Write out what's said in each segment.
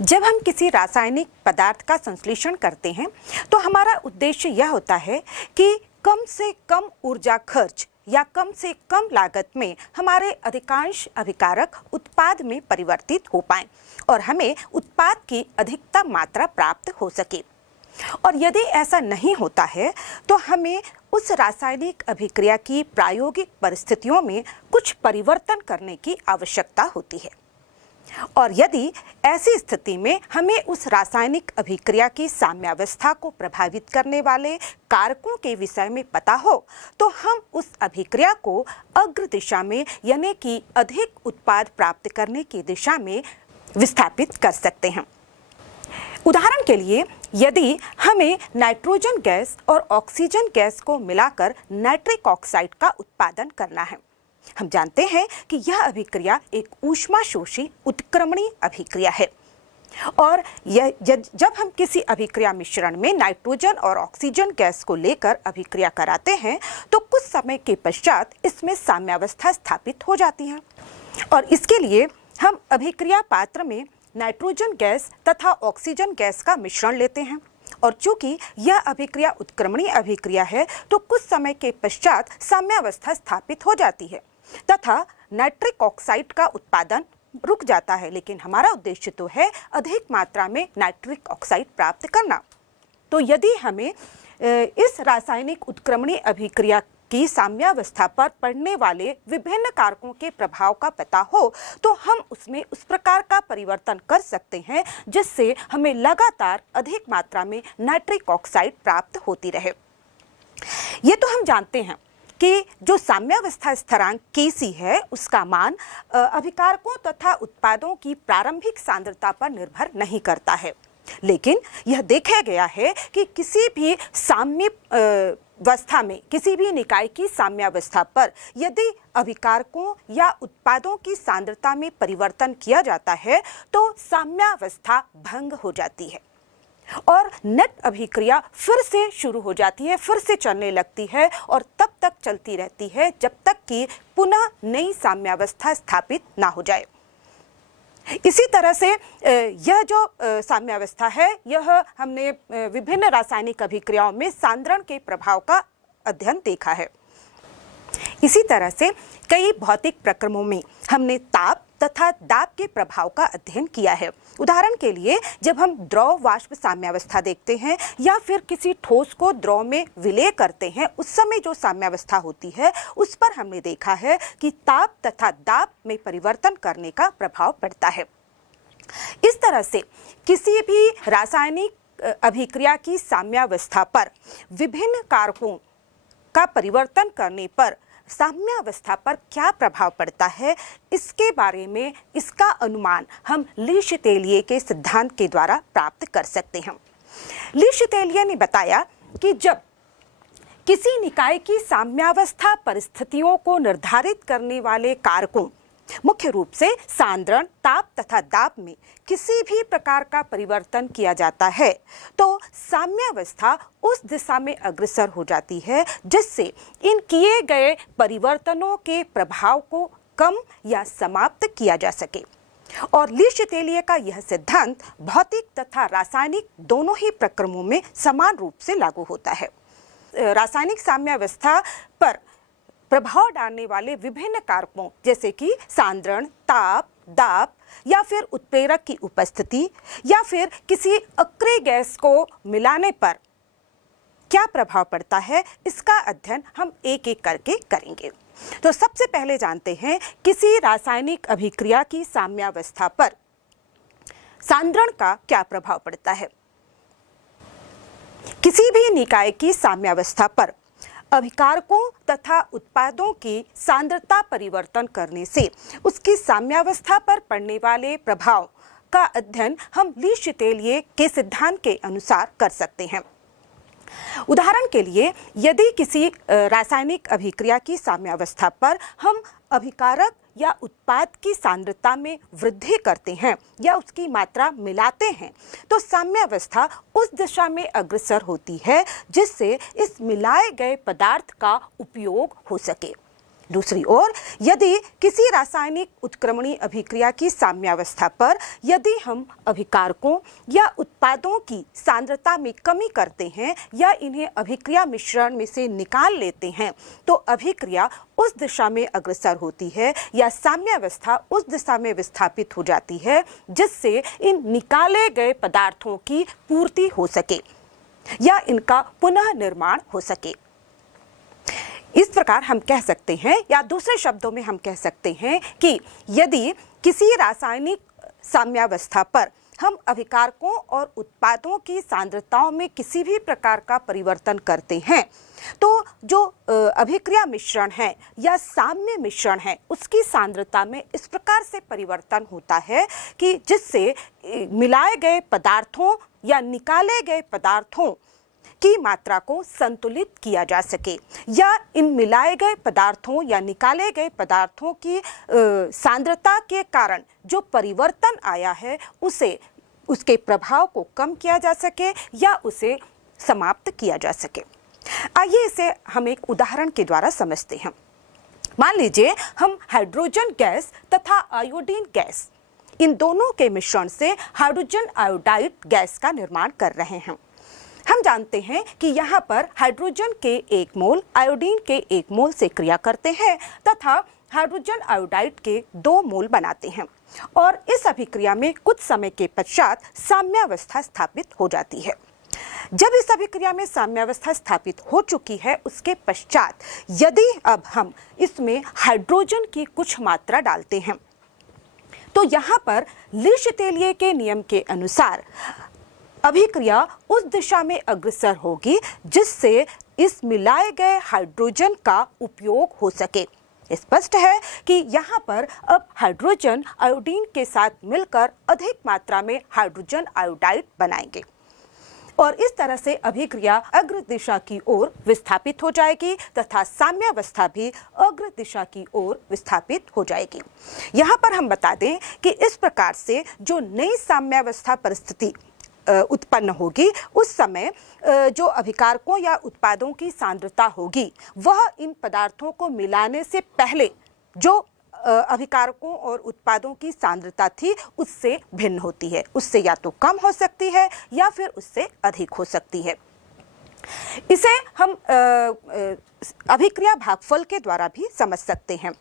जब हम किसी रासायनिक पदार्थ का संश्लेषण करते हैं तो हमारा उद्देश्य यह होता है कि कम से कम ऊर्जा खर्च या कम से कम लागत में हमारे अधिकांश अभिकारक उत्पाद में परिवर्तित हो पाएं और हमें उत्पाद की अधिकतम मात्रा प्राप्त हो सके। और यदि ऐसा नहीं होता है तो हमें उस रासायनिक अभिक्रिया की प्रायोगिक परिस्थितियों में कुछ परिवर्तन करने की आवश्यकता होती है। और यदि ऐसी स्थिति में हमें उस रासायनिक अभिक्रिया की साम्यावस्था को प्रभावित करने वाले कारकों के विषय में पता हो तो हम उस अभिक्रिया को अग्र दिशा में यानी कि अधिक उत्पाद प्राप्त करने की दिशा में विस्थापित कर सकते हैं। उदाहरण के लिए, यदि हमें नाइट्रोजन गैस और ऑक्सीजन गैस को मिलाकर नाइट्रिक ऑक्साइड का उत्पादन करना है, हम जानते हैं कि यह अभिक्रिया एक ऊष्माशोषी उत्क्रमणीय अभिक्रिया है और जब हम किसी अभिक्रिया मिश्रण में नाइट्रोजन और ऑक्सीजन गैस को लेकर अभिक्रिया कराते हैं तो कुछ समय के पश्चात इसमें साम्यावस्था स्थापित हो जाती है और इसके लिए हम अभिक्रिया पात्र में नाइट्रोजन गैस तथा ऑक्सीजन गैस का मिश्रण लेते हैं और चूंकि यह अभिक्रिया उत्क्रमणीय अभिक्रिया है तो कुछ समय के पश्चात साम्यावस्था स्थापित हो जाती है तथा नाइट्रिक ऑक्साइड का उत्पादन रुक जाता है, लेकिन हमारा उद्देश्य तो है अधिक मात्रा में नाइट्रिक ऑक्साइड प्राप्त करना। तो यदि हमें इस रासायनिक उत्क्रमणीय अभिक्रिया की साम्यावस्था पर पड़ने वाले विभिन्न कारकों के प्रभाव का पता हो तो हम उसमें उस प्रकार का परिवर्तन कर सकते हैं जिससे हमें लगातार अधिक मात्रा में नाइट्रिक ऑक्साइड प्राप्त होती रहे। ये तो हम जानते हैं कि जो साम्यावस्था स्थिरांक Kc है उसका मान अभिकारकों तथा उत्पादों की प्रारंभिक सांद्रता पर निर्भर नहीं करता है, लेकिन यह देखा गया है कि किसी भी साम्यावस्था में किसी भी निकाय की साम्यावस्था पर यदि अभिकारकों या उत्पादों की सांद्रता में परिवर्तन किया जाता है तो साम्यावस्था भंग हो जाती है और नेट अभिक्रिया फिर से शुरू हो जाती है, फिर से चलने लगती है और तब तक चलती रहती है जब तक कि पुनः नई साम्यावस्था स्थापित ना हो जाए। इसी तरह से यह जो साम्यावस्था है यह हमने विभिन्न रासायनिक अभिक्रियाओं में सांद्रण के प्रभाव का अध्ययन देखा है। इसी तरह से कई भौतिक प्रक्रमों में हमने ताप तथा दाब के प्रभाव का अध्ययन किया है। उदाहरण के लिए, जब हम द्रव वाष्प साम्यावस्था देखते हैं या फिर किसी ठोस को द्रव में विलय करते हैं उस समय जो साम्यावस्था होती है उस पर हमने देखा है कि ताप तथा दाब में परिवर्तन करने का प्रभाव पड़ता है। इस तरह से किसी भी रासायनिक अभिक्रिया की साम्यावस्था पर विभिन्न कारकों का परिवर्तन करने पर साम्यावस्था पर क्या प्रभाव पड़ता है, इसके बारे में इसका अनुमान हम ली-शतेलियर के सिद्धांत के द्वारा प्राप्त कर सकते हैं। ली-शतेलियर ने बताया कि जब किसी निकाय की साम्यावस्था परिस्थितियों को निर्धारित करने वाले कारकों मुख्य रूप से सांद्रण, ताप तथा दाब में किसी भी प्रकार का परिवर्तन किया जाता है तो साम्यावस्था उस दिशा में अग्रसर हो जाती है जिससे इन किए गए परिवर्तनों के प्रभाव को कम या समाप्त किया जा सके। और ली-शतेलियर का यह सिद्धांत भौतिक तथा रासायनिक दोनों ही प्रक्रमों में समान रूप से लागू होता है। रासायनिक साम्यावस्था पर प्रभाव डालने वाले विभिन्न कारकों जैसे कि सांद्रण, ताप, दाब या फिर उत्प्रेरक की उपस्थिति या फिर किसी अक्रिय गैस को मिलाने पर क्या प्रभाव पड़ता है, इसका अध्ययन हम एक एक करके करेंगे। तो सबसे पहले जानते हैं किसी रासायनिक अभिक्रिया की साम्यावस्था पर सांद्रण का क्या प्रभाव पड़ता है। किसी भी निकाय की साम्यावस्था पर अभिकारकों तथा उत्पादों की सांद्रता परिवर्तन करने से उसकी साम्यावस्था पर पड़ने वाले प्रभाव का अध्ययन हम ली-शतेलियर के सिद्धांत के अनुसार कर सकते हैं। उदाहरण के लिए, यदि किसी रासायनिक अभिक्रिया की साम्यावस्था पर हम अभिकारक या उत्पाद की सांद्रता में वृद्धि करते हैं या उसकी मात्रा मिलाते हैं तो साम्यावस्था उस दिशा में अग्रसर होती है जिससे इस मिलाए गए पदार्थ का उपयोग हो सके। दूसरी ओर यदि किसी रासायनिक उत्क्रमणी अभिक्रिया की साम्यावस्था पर यदि हम अभिकारकों या उत्पादों की सांद्रता में कमी करते हैं या इन्हें अभिक्रिया मिश्रण में से निकाल लेते हैं तो अभिक्रिया उस दिशा में अग्रसर होती है या साम्यावस्था उस दिशा में विस्थापित हो जाती है जिससे इन निकाले गए पदार्थों की पूर्ति हो सके या इनका पुनः निर्माण हो सके। इस प्रकार हम कह सकते हैं या दूसरे शब्दों में हम कह सकते हैं कि यदि किसी रासायनिक साम्यावस्था पर हम अभिकारकों और उत्पादों की सांद्रताओं में किसी भी प्रकार का परिवर्तन करते हैं तो जो अभिक्रिया मिश्रण है या साम्य मिश्रण है उसकी सांद्रता में इस प्रकार से परिवर्तन होता है कि जिससे मिलाए गए पदार्थों या निकाले गए पदार्थों की मात्रा को संतुलित किया जा सके या इन मिलाए गए पदार्थों या निकाले गए पदार्थों की सांद्रता के कारण जो परिवर्तन आया है उसे उसके प्रभाव को कम किया जा सके या उसे समाप्त किया जा सके। आइए इसे हम एक उदाहरण के द्वारा समझते हैं। मान लीजिए हम हाइड्रोजन गैस तथा आयोडीन गैस इन दोनों के मिश्रण से हाइड्रोजन आयोडाइड गैस का निर्माण कर रहे हैं। हम जानते हैं कि यहाँ पर हाइड्रोजन के 1 मोल आयोडीन के 1 मोल से क्रिया करते हैं तथा हाइड्रोजन आयोडाइड के 2 मोल बनाते हैं और इस अभिक्रिया में कुछ समय के पश्चात साम्यावस्था स्थापित हो जाती है। जब इस अभिक्रिया में साम्यावस्था स्थापित हो चुकी है उसके पश्चात यदि अब हम इसमें हाइड्रोजन की कुछ मात्रा डालते हैं तो यहाँ पर लीशतेलिये के नियम के अनुसार अभिक्रिया उस दिशा में अग्रसर होगी जिससे इस मिलाए गए हाइड्रोजन का उपयोग हो सके। स्पष्ट है कि यहाँ पर अब हाइड्रोजन आयोडीन के साथ मिलकर अधिक मात्रा में हाइड्रोजन आयोडाइड बनाएंगे और इस तरह से अभिक्रिया अग्र दिशा की ओर विस्थापित हो जाएगी तथा साम्यावस्था भी अग्र दिशा की ओर विस्थापित हो जाएगी। यहाँ पर हम बता दें कि इस प्रकार से जो नई साम्यावस्था परिस्थिति उत्पन्न होगी उस समय जो अभिकारकों या उत्पादों की सांद्रता होगी वह इन पदार्थों को मिलाने से पहले जो अभिकारकों और उत्पादों की सांद्रता थी उससे भिन्न होती है। उससे या तो कम हो सकती है या फिर उससे अधिक हो सकती है। इसे हम अभिक्रिया भागफल के द्वारा भी समझ सकते हैं।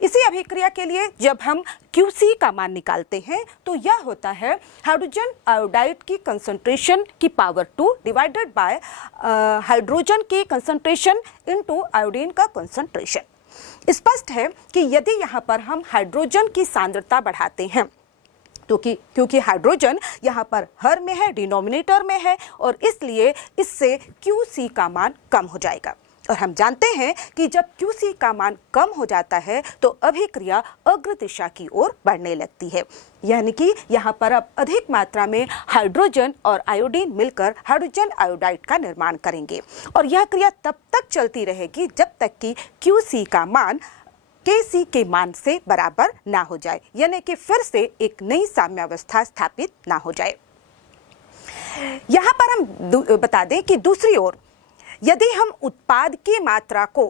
इसी अभिक्रिया के लिए जब हम QC का मान निकालते हैं तो यह होता है हाइड्रोजन आयोडाइड की कंसंट्रेशन की पावर 2 डिवाइडेड बाय हाइड्रोजन की कंसंट्रेशन इनटू आयोडीन का कंसंट्रेशन। स्पष्ट है कि यदि यहाँ पर हम हाइड्रोजन की सांद्रता बढ़ाते हैं तो क्योंकि हाइड्रोजन यहाँ पर हर में है, डिनोमिनेटर में है और इसलिए इससे QC का मान कम हो जाएगा और हम जानते हैं कि जब QC का मान कम हो जाता है तो अभिक्रिया अग्र दिशा की ओर बढ़ने लगती है, यानी कि यहाँ पर अब अधिक मात्रा में हाइड्रोजन और आयोडीन मिलकर हाइड्रोजन आयोडाइड का निर्माण करेंगे और यह क्रिया तब तक चलती रहेगी जब तक कि QC का मान KC के मान से बराबर ना हो जाए, यानी कि फिर से एक नई साम्यावस्था स्थापित ना हो जाए। यहाँ पर हम बता दें कि दूसरी ओर यदि हम उत्पाद की मात्रा को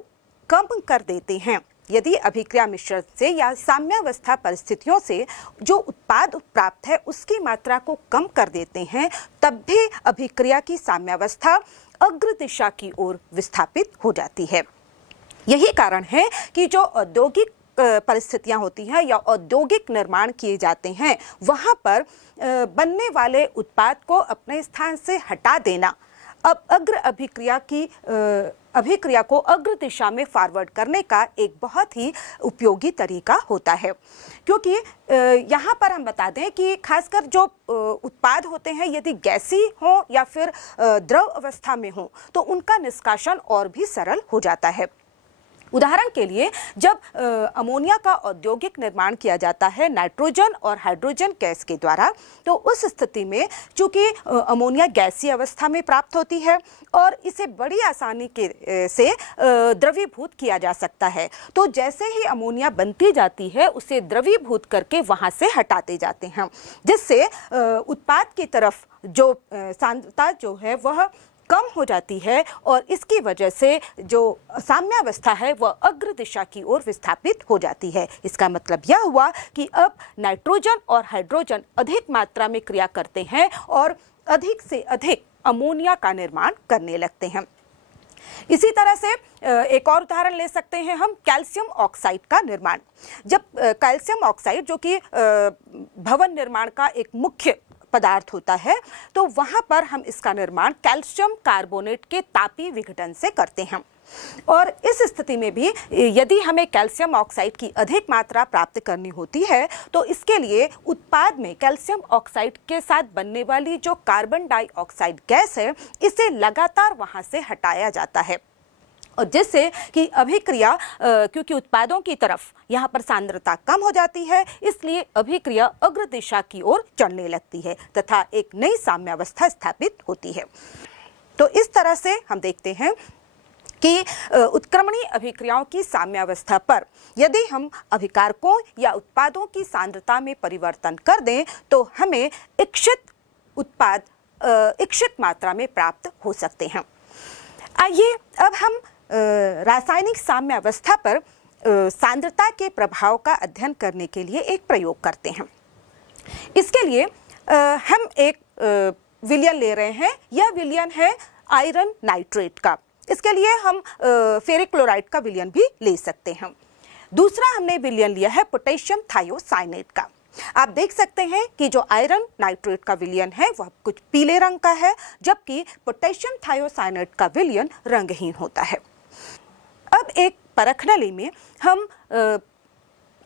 कम कर देते हैं, यदि अभिक्रिया मिश्रण से या साम्यावस्था परिस्थितियों से जो उत्पाद प्राप्त है उसकी मात्रा को कम कर देते हैं, तब भी अभिक्रिया की साम्यावस्था अग्र दिशा की ओर विस्थापित हो जाती है। यही कारण है कि जो औद्योगिक परिस्थितियां होती हैं या औद्योगिक निर्माण किए जाते हैं वहां पर बनने वाले उत्पाद को अपने स्थान से हटा देना अब अग्र अभिक्रिया को अग्र दिशा में फॉरवर्ड करने का एक बहुत ही उपयोगी तरीका होता है, क्योंकि यहाँ पर हम बता दें कि खासकर जो उत्पाद होते हैं यदि गैसीय हो या फिर द्रव अवस्था में हो तो उनका निष्कासन और भी सरल हो जाता है। उदाहरण के लिए जब अमोनिया का औद्योगिक निर्माण किया जाता है नाइट्रोजन और हाइड्रोजन गैस के द्वारा, तो उस स्थिति में चूंकि अमोनिया गैसीय अवस्था में प्राप्त होती है और इसे बड़ी आसानी से द्रवीभूत किया जा सकता है, तो जैसे ही अमोनिया बनती जाती है उसे द्रवीभूत करके वहां से हटाते जाते हैं, जिससे उत्पाद की तरफ जो सांद्रता जो है वह कम हो जाती है और इसकी वजह से जो साम्यावस्था है वह अग्र दिशा की ओर विस्थापित हो जाती है। इसका मतलब यह हुआ कि अब नाइट्रोजन और हाइड्रोजन अधिक मात्रा में क्रिया करते हैं और अधिक से अधिक अमोनिया का निर्माण करने लगते हैं। इसी तरह से एक और उदाहरण ले सकते हैं हम कैल्शियम ऑक्साइड का निर्माण। जब कैल्शियम ऑक्साइड जो कि भवन निर्माण का एक मुख्य पदार्थ होता है, तो वहां पर हम इसका निर्माण कैल्शियम कार्बोनेट के तापीय विघटन से करते हैं। और इस स्थिति में भी यदि हमें कैल्शियम ऑक्साइड की अधिक मात्रा प्राप्त करनी होती है तो इसके लिए उत्पाद में कैल्शियम ऑक्साइड के साथ बनने वाली जो कार्बन डाइऑक्साइड गैस है, इसे लगातार वहां से हटाया जाता है और जिससे कि अभिक्रिया क्योंकि उत्पादों की तरफ यहाँ पर सांद्रता कम हो जाती है, इसलिए अभिक्रिया अग्र दिशा की ओर चलने लगती है तथा एक नई साम्यावस्था स्थापित होती है। तो इस तरह से हम देखते हैं कि उत्क्रमणीय अभिक्रियाओं की साम्यावस्था पर यदि हम अभिकारकों या उत्पादों की सांद्रता में परिवर्तन कर दें तो हमें इच्छित उत्पाद इच्छित मात्रा में प्राप्त हो सकते हैं। आइए अब हम रासायनिक साम्यावस्था पर सांद्रता के प्रभाव का अध्ययन करने के लिए एक प्रयोग करते हैं। इसके लिए हम एक विलयन ले रहे हैं। यह विलयन है आयरन नाइट्रेट का। इसके लिए हम फेरिक क्लोराइड का विलयन भी ले सकते हैं। दूसरा हमने विलयन लिया है पोटेशियम थायोसाइनेट का। आप देख सकते हैं कि जो आयरन नाइट्रेट का विलयन है वह कुछ पीले रंग का है, जबकि पोटेशियम थायोसाइनेट का विलयन रंगहीन होता है। अब एक परख नली में हम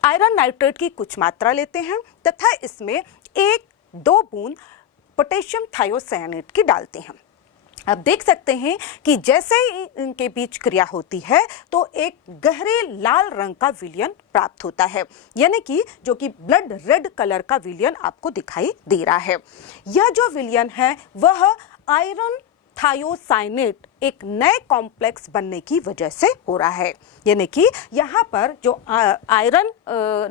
आयरन नाइट्रेट की कुछ मात्रा लेते हैं तथा इसमें 1-2 बूंद पोटेशियम थायोसाइनेट की डालते हैं। अब देख सकते हैं कि जैसे ही इनके बीच क्रिया होती है तो एक गहरे लाल रंग का विलयन प्राप्त होता है, यानी कि जो कि ब्लड रेड कलर का विलयन आपको दिखाई दे रहा है। यह जो विलयन है वह आयरन थायोसाइनेट एक नए कॉम्प्लेक्स बनने की वजह से हो रहा है, यानी कि यहाँ पर जो आयरन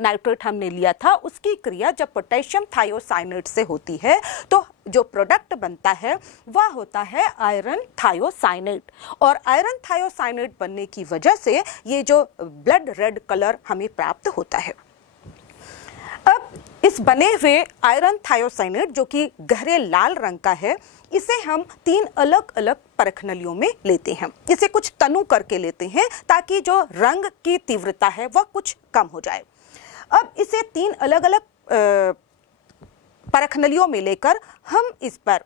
नाइट्रेट हमने लिया था उसकी क्रिया जब पोटेशियम थायोसाइनेट से होती है तो जो प्रोडक्ट बनता है वह होता है आयरन थायोसाइनेट, और आयरन थायोसाइनेट बनने की वजह से ये जो ब्लड रेड कलर हमें प्राप्त होता है। अब इस बने हुए आयरन थायोसाइनेट जो कि गहरे लाल रंग का है, इसे हम 3 अलग अलग परख नलियों में लेते हैं। इसे कुछ तनु करके लेते हैं ताकि जो रंग की तीव्रता है वह कुछ कम हो जाए। अब इसे 3 अलग अलग परख नलियों में लेकर हम इस पर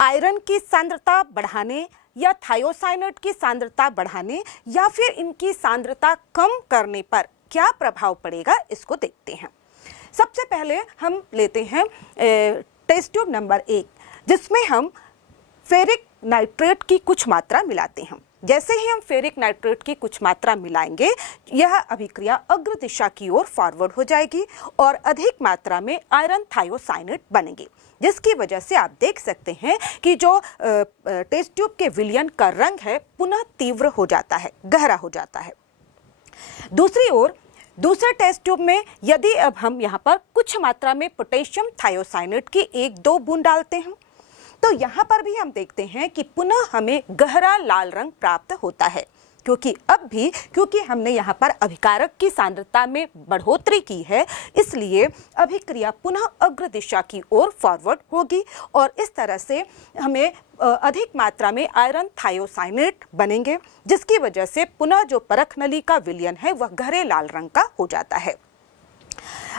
आयरन की सांद्रता बढ़ाने या थायोसाइनेट की सांद्रता बढ़ाने या फिर इनकी सांद्रता कम करने पर क्या प्रभाव पड़ेगा इसको देखते हैं। सबसे पहले हम लेते हैं टेस्ट ट्यूब नंबर 1, जिसमें हम फेरिक नाइट्रेट की कुछ मात्रा मिलाते हैं। जैसे ही हम फेरिक नाइट्रेट की कुछ मात्रा मिलाएंगे, यह अभिक्रिया अग्र दिशा की ओर फॉरवर्ड हो जाएगी और अधिक मात्रा में आयरन थायोसाइनेट बनेंगे, जिसकी वजह से आप देख सकते हैं कि जो टेस्ट ट्यूब के विलयन का रंग है पुनः तीव्र हो जाता है, गहरा हो जाता है। दूसरी ओर दूसरे टेस्ट ट्यूब में यदि अब हम यहाँ पर कुछ मात्रा में पोटेशियम थायोसाइनेट की 1-2 बूंद डालते हैं तो यहाँ पर भी हम देखते हैं कि पुनः हमें गहरा लाल रंग प्राप्त होता है, क्योंकि हमने यहाँ पर अभिकारक की सांद्रता में बढ़ोतरी की है, इसलिए अभिक्रिया पुनः अग्र दिशा की ओर फॉरवर्ड होगी और इस तरह से हमें अधिक मात्रा में आयरन थायोसाइनेट बनेंगे, जिसकी वजह से पुनः जो परख नली का विलयन है वह गहरे लाल रंग का हो जाता है।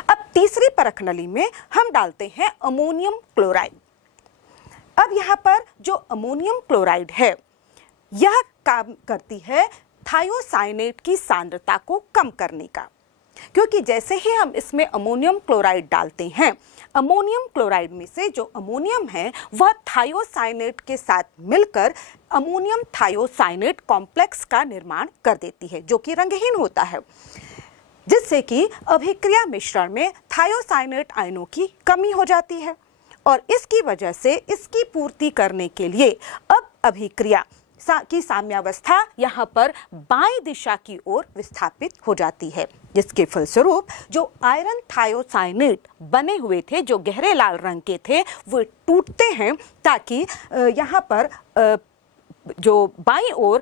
अब तीसरी परख नली में हम डालते हैं अमोनियम क्लोराइड। अब यहाँ पर जो अमोनियम क्लोराइड है यह काम करती है थायोसाइनेट की सांद्रता को कम करने का, क्योंकि जैसे ही हम इसमें अमोनियम क्लोराइड डालते हैं, अमोनियम क्लोराइड में से जो अमोनियम है वह थायोसाइनेट के साथ मिलकर अमोनियम थायोसाइनेट कॉम्प्लेक्स का निर्माण कर देती है, जो कि रंगहीन होता है, जिससे कि अभिक्रिया मिश्रण में थायोसाइनेट आयनों की कमी हो जाती है और इसकी वजह से इसकी पूर्ति करने के लिए अब अभिक्रिया की साम्यावस्था यहाँ पर बाईं दिशा की ओर विस्थापित हो जाती है, जिसके फलस्वरूप जो आयरन थायोसाइनेट बने हुए थे जो गहरे लाल रंग के थे वो टूटते हैं ताकि यहाँ पर जो बाईं ओर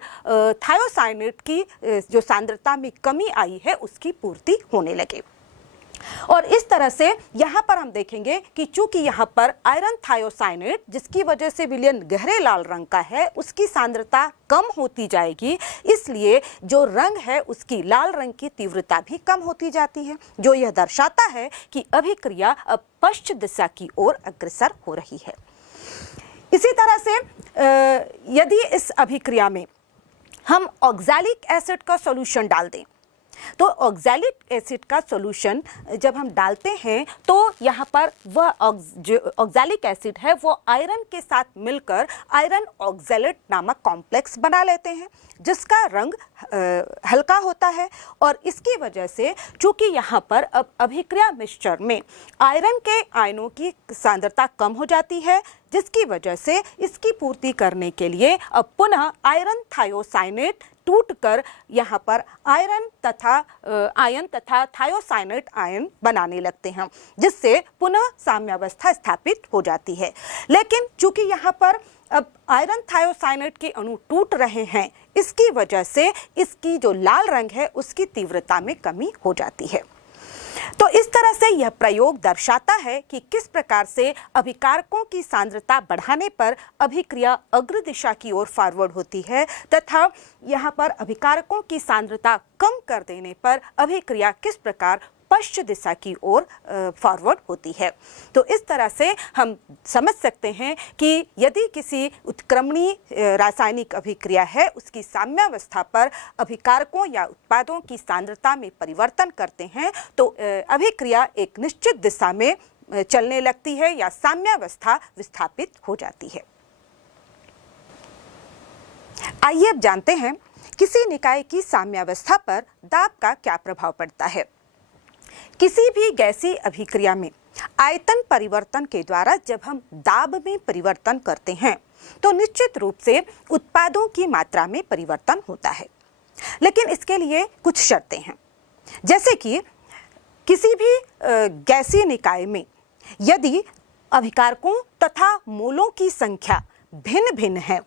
थायोसाइनेट की जो सांद्रता में कमी आई है उसकी पूर्ति होने लगे। और इस तरह से यहाँ पर हम देखेंगे कि चूंकि यहाँ पर आयरन थायोसाइनेट, जिसकी वजह से विलयन गहरे लाल रंग का है, उसकी सांद्रता कम होती जाएगी, इसलिए जो रंग है उसकी लाल रंग की तीव्रता भी कम होती जाती है, जो यह दर्शाता है कि अभिक्रिया अब पश्चिम दिशा की ओर अग्रसर हो रही है। इसी तरह से यदि इस अभिक्रिया में हम ऑक्सैलिक एसिड का सॉल्यूशन डाल दें, तो ऑक्सैलिक एसिड का सॉल्यूशन जब हम डालते हैं तो यहाँ पर वह जो ऑक्सैलिक एसिड है वो आयरन के साथ मिलकर आयरन ऑक्सैलेट नामक कॉम्प्लेक्स बना लेते हैं, जिसका रंग हल्का होता है। और इसकी वजह से चूंकि यहाँ पर अब अभिक्रिया मिश्रण में आयरन के आयनों की सांद्रता कम हो जाती है, जिसकी वजह से इसकी पूर्ति करने के लिए अब पुनः आयरन थायोसाइनेट टूटकर यहाँ पर आयरन तथा थायोसाइनेट आयन बनाने लगते हैं, जिससे पुनः साम्यावस्था स्थापित हो जाती है। लेकिन चूंकि यहाँ पर अब आयरन थायोसाइनेट के अणु टूट रहे हैं, इसकी वजह से इसकी जो लाल रंग है उसकी तीव्रता में कमी हो जाती है। तो इस तरह से यह प्रयोग दर्शाता है कि किस प्रकार से अभिकारकों की सांद्रता बढ़ाने पर अभिक्रिया अग्र दिशा की ओर फॉरवर्ड होती है, तथा यहाँ पर अभिकारकों की सांद्रता कम कर देने पर अभिक्रिया किस प्रकार पश्चिम दिशा की ओर फॉरवर्ड होती है। तो इस तरह से हम समझ सकते हैं कि यदि किसी उत्क्रमणीय रासायनिक अभिक्रिया है, उसकी साम्यावस्था पर अभिकारकों या उत्पादों की सांद्रता में परिवर्तन करते हैं तो अभिक्रिया एक निश्चित दिशा में चलने लगती है या साम्यावस्था विस्थापित हो जाती है। आइए अब जानते हैं किसी निकाय की साम्यावस्था पर दाब का क्या प्रभाव पड़ता है। किसी भी गैसीय अभिक्रिया में आयतन परिवर्तन के द्वारा जब हम दाब में परिवर्तन करते हैं तो निश्चित रूप से उत्पादों की मात्रा में परिवर्तन होता है, लेकिन इसके लिए कुछ शर्तें हैं। जैसे कि किसी भी गैसीय निकाय में यदि अभिकारकों तथा मोलों की संख्या भिन्न भिन्न है,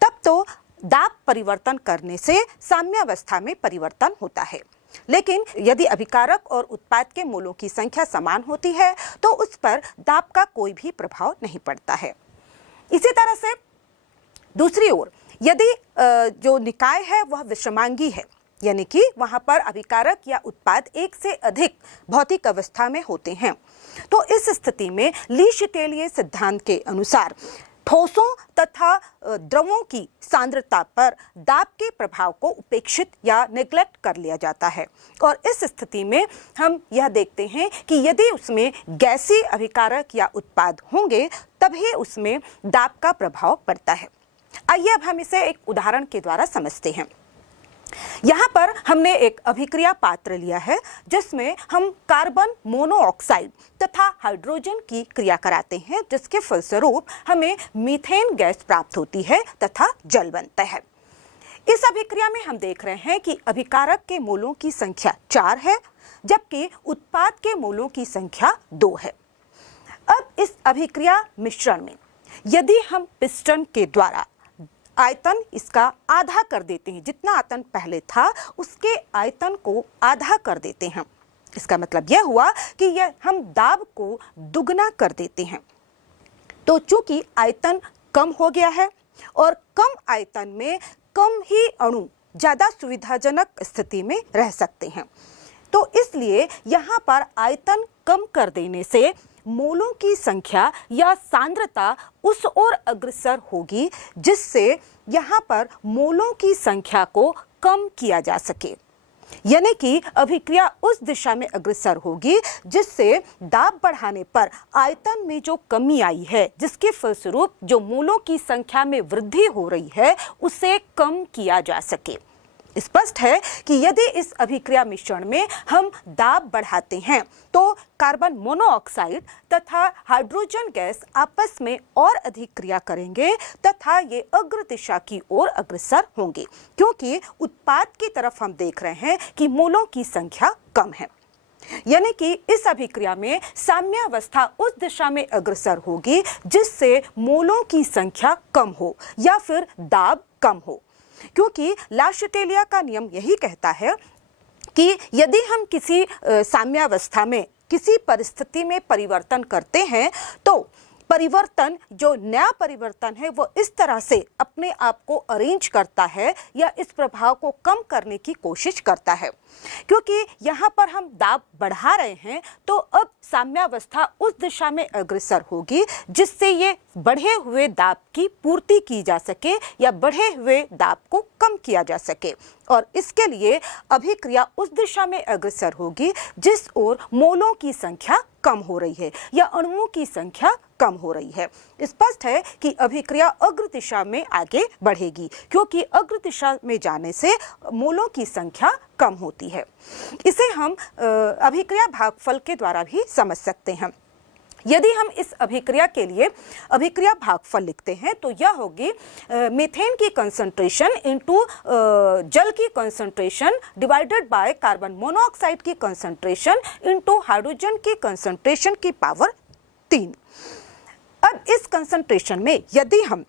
तब तो दाब परिवर्तन करने से साम्यावस्था में परिवर्तन होता है। लेकिन यदि अभिकारक और उत्पाद के मोलों की संख्या समान होती है तो उस पर दाब का कोई भी प्रभाव नहीं पड़ता है। इसी तरह से दूसरी ओर यदि जो निकाय है वह विषमांगी है, यानी कि वहां पर अभिकारक या उत्पाद एक से अधिक भौतिक अवस्था में होते हैं, तो इस स्थिति में ली-शतेलियर सिद्धांत के अनुसार ठोसों तथा द्रवों की सांद्रता पर दाब के प्रभाव को उपेक्षित या नेग्लेक्ट कर लिया जाता है। और इस स्थिति में हम यह देखते हैं कि यदि उसमें गैसीय अभिकारक या उत्पाद होंगे तभी उसमें दाब का प्रभाव पड़ता है। आइए अब हम इसे एक उदाहरण के द्वारा समझते हैं। यहाँ पर हमने एक अभिक्रिया पात्र लिया है जिसमें हम कार्बन मोनोऑक्साइड तथा हाइड्रोजन की क्रिया कराते हैं, जिसके फलस्वरूप हमें मीथेन गैस प्राप्त होती है तथा जल बनता है। इस अभिक्रिया में हम देख रहे हैं कि अभिकारक के मोलों की संख्या 4 है, जबकि उत्पाद के मोलों की संख्या 2 है। अब इस अभिक्रिया मिश्रण में यदि हम पिस्टन के द्वारा आयतन इसका आधा कर देते हैं, जितना आयतन पहले था उसके आयतन को आधा कर देते हैं, इसका मतलब यह हुआ कि यह हम दाब को दुगना कर देते हैं। तो चूंकि आयतन कम हो गया है और कम आयतन में कम ही अणु ज़्यादा सुविधाजनक स्थिति में रह सकते हैं, तो इसलिए यहाँ पर आयतन कम कर देने से मोलों की संख्या या सांद्रता उस ओर अग्रसर होगी, जिससे यहाँ पर मोलों की संख्या को कम किया जा सके, यानी कि अभिक्रिया उस दिशा में अग्रसर होगी जिससे दाब बढ़ाने पर आयतन में जो कमी आई है, जिसके फलस्वरूप जो मोलों की संख्या में वृद्धि हो रही है, उसे कम किया जा सके। स्पष्ट है कि यदि इस अभिक्रिया मिश्रण में हम दाब बढ़ाते हैं तो कार्बन मोनोऑक्साइड तथा हाइड्रोजन गैस आपस में और अधिक क्रिया करेंगे तथा ये अग्र दिशा की ओर अग्रसर होंगे, क्योंकि उत्पाद की तरफ हम देख रहे हैं कि मोलों की संख्या कम है। यानी कि इस अभिक्रिया में साम्यावस्था उस दिशा में अग्रसर होगी जिससे मोलों की संख्या कम हो या फिर दाब कम हो, क्योंकि लाशटेलिया का नियम यही कहता है कि यदि हम किसी साम्यावस्था में किसी परिस्थिति में परिवर्तन करते हैं तो परिवर्तन, जो नया परिवर्तन है, वो इस तरह से अपने आप को अरेंज करता है या इस प्रभाव को कम करने की कोशिश करता है। क्योंकि यहाँ पर हम दाब बढ़ा रहे हैं तो अब साम्यावस्था उस दिशा में अग्रसर होगी जिससे ये बढ़े हुए दाब की पूर्ति की जा सके या बढ़े हुए दाब को कम किया जा सके, और इसके लिए अभिक्रिया उस दिशा में अग्रसर होगी जिस ओर मोलों की संख्या कम हो रही है या अणुओं की संख्या कम हो रही है। स्पष्ट है कि अभिक्रिया अग्र दिशा में आगे बढ़ेगी, क्योंकि अग्र दिशा में जाने से मोलों की संख्या कम होती है। इसे हम अभिक्रिया भागफल के द्वारा भी समझ सकते हैं। यदि हम इस अभिक्रिया के लिए अभिक्रिया भागफल लिखते हैं तो यह होगी मीथेन की कंसंट्रेशन इनटू जल की concentration divided by carbon monoxide की कंसंट्रेशन इनटू हाइड्रोजन की कंसंट्रेशन की पावर 3। अब इस कंसंट्रेशन में यदि हम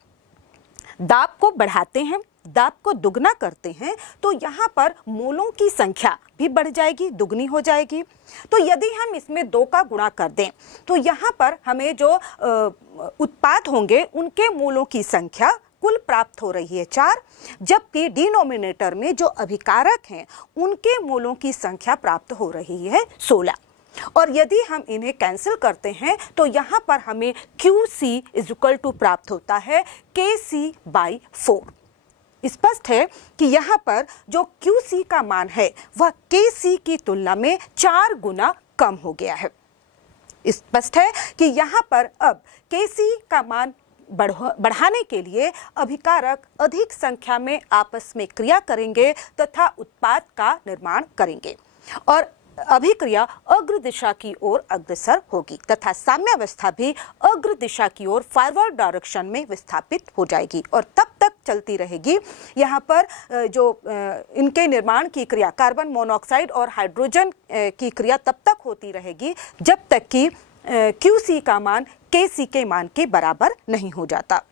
दाब को बढ़ाते हैं, दाब को दुगना करते हैं, तो यहाँ पर मोलों की संख्या भी बढ़ जाएगी, दुगनी हो जाएगी। तो यदि हम इसमें 2 का गुणा कर दें तो यहाँ पर हमें जो उत्पाद होंगे उनके मोलों की संख्या कुल प्राप्त हो रही है 4, जबकि डिनोमिनेटर में जो अभिकारक हैं उनके मोलों की संख्या प्राप्त हो रही है 16। और यदि हम इन्हें कैंसिल करते हैं तो यहाँ पर हमें QC = प्राप्त होता है KC/4। स्पष्ट है कि यहाँ पर जो QC का मान है वह KC की तुलना में 4 गुना कम हो गया है। स्पष्ट है कि यहाँ पर अब KC का मान बढ़ाने के लिए अभिकारक अधिक संख्या में आपस में क्रिया करेंगे तथा उत्पाद का निर्माण करेंगे और अभिक्रिया अग्र दिशा की ओर अग्रसर होगी तथा साम्यावस्था भी अग्र दिशा की ओर फॉरवर्ड डायरेक्शन में विस्थापित हो जाएगी और तब तक चलती रहेगी। यहाँ पर जो इनके निर्माण की क्रिया कार्बन मोनोऑक्साइड और हाइड्रोजन की क्रिया तब तक होती रहेगी जब तक कि QC का मान KC के मान के बराबर नहीं हो जाता।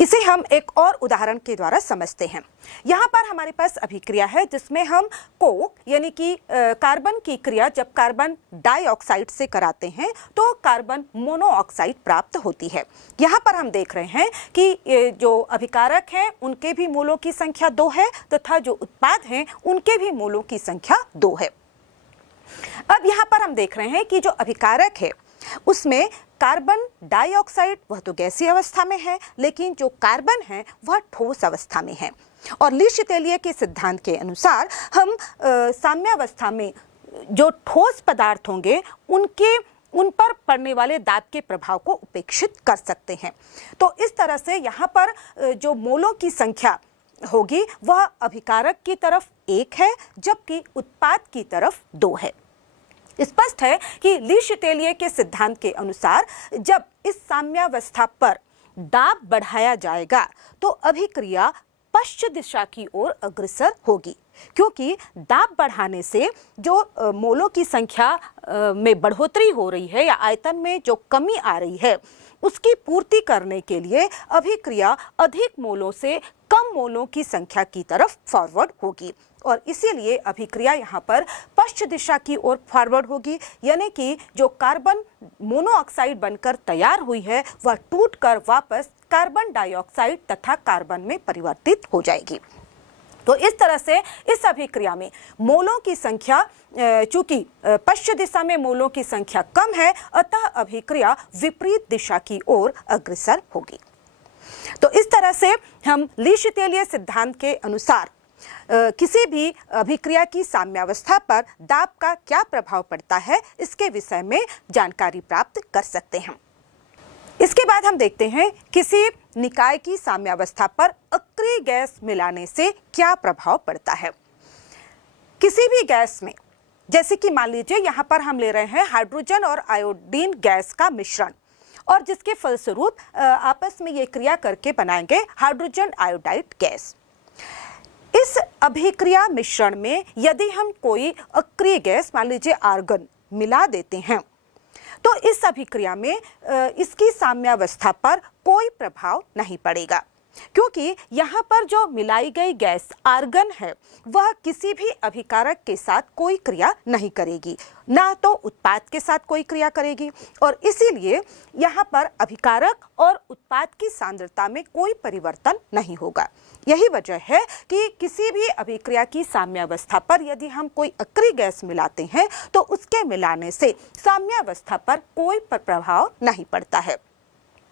इसे हम एक और उदाहरण के द्वारा समझते हैं। यहाँ पर हमारे पास अभिक्रिया है जिसमें हम कोक यानी कि कार्बन की क्रिया जब कार्बन डाइऑक्साइड से कराते हैं तो कार्बन मोनोऑक्साइड प्राप्त होती है। यहाँ पर हम देख रहे हैं कि जो अभिकारक हैं उनके भी मोलों की संख्या 2 है तथा जो उत्पाद हैं उनके भी मोलों की संख्या 2 है। अब यहाँ पर हम देख रहे हैं कि जो अभिकारक है उसमें कार्बन डाइऑक्साइड वह तो गैसीय अवस्था में है, लेकिन जो कार्बन है वह ठोस अवस्था में है। और लीश-तेलिय के सिद्धांत के अनुसार हम साम्यावस्था में जो ठोस पदार्थ होंगे उन पर पड़ने वाले दाब के प्रभाव को उपेक्षित कर सकते हैं। तो इस तरह से यहाँ पर जो मोलों की संख्या होगी वह अभिकारक की तरफ 1 है जबकि उत्पाद की तरफ 2 है। स्पष्ट है कि लीश-तेलिय के सिद्धांत के अनुसार जब इस साम्यावस्था पर दाब बढ़ाया जाएगा तो अभिक्रिया पश्चिम दिशा की ओर अग्रसर होगी, क्योंकि दाब बढ़ाने से जो मोलों की संख्या में बढ़ोतरी हो रही है या आयतन में जो कमी आ रही है उसकी पूर्ति करने के लिए अभिक्रिया अधिक मोलों से कम मोलों की संख्या की तरफ फॉरवर्ड होगी और इसीलिए अभिक्रिया यहाँ पर पश्चिम दिशा की ओर फॉरवर्ड होगी, यानी कि जो कार्बन मोनोऑक्साइड बनकर तैयार हुई है वह टूटकर वापस कार्बन डाइऑक्साइड तथा कार्बन में परिवर्तित हो जाएगी। तो इस तरह से इस अभिक्रिया में मोलों की संख्या चूंकि पश्चिम दिशा में मोलों की संख्या कम है अतः अभिक्रिया विपरीत दिशा की ओर अग्रसर होगी। तो इस तरह से हम लीश-तेलिय सिद्धांत के अनुसार किसी भी अभिक्रिया की साम्यावस्था पर दाब का क्या प्रभाव पड़ता है इसके विषय में जानकारी प्राप्त कर सकते हैं। इसके बाद हम देखते हैं किसी निकाय की साम्यावस्था पर अक्रिय गैस मिलाने से क्या प्रभाव पड़ता है। किसी भी गैस में, जैसे कि मान लीजिए यहाँ पर हम ले रहे हैं हाइड्रोजन और आयोडीन गैस का मिश्रण और जिसके फलस्वरूप आपस में ये क्रिया करके बनाएंगे हाइड्रोजन आयोडाइड गैस। इस अभिक्रिया मिश्रण में यदि हम कोई अक्रिय गैस, मान लीजिए आर्गन, मिला देते हैं तो इस अभिक्रिया में इसकी साम्यावस्था पर कोई प्रभाव नहीं पड़ेगा, क्योंकि यहाँ पर जो मिलाई गई गैस आर्गन है वह किसी भी अभिकारक के साथ कोई क्रिया नहीं करेगी, ना तो उत्पाद के साथ कोई क्रिया करेगी, और इसीलिए यहाँ पर अभिकारक और उत्पाद की सांद्रता में कोई परिवर्तन नहीं होगा। यही वजह है कि किसी भी अभिक्रिया की साम्यावस्था पर यदि हम कोई अक्रिय गैस मिलाते हैं तो उसके मिलाने से साम्यावस्था पर कोई प्रभाव नहीं पड़ता है।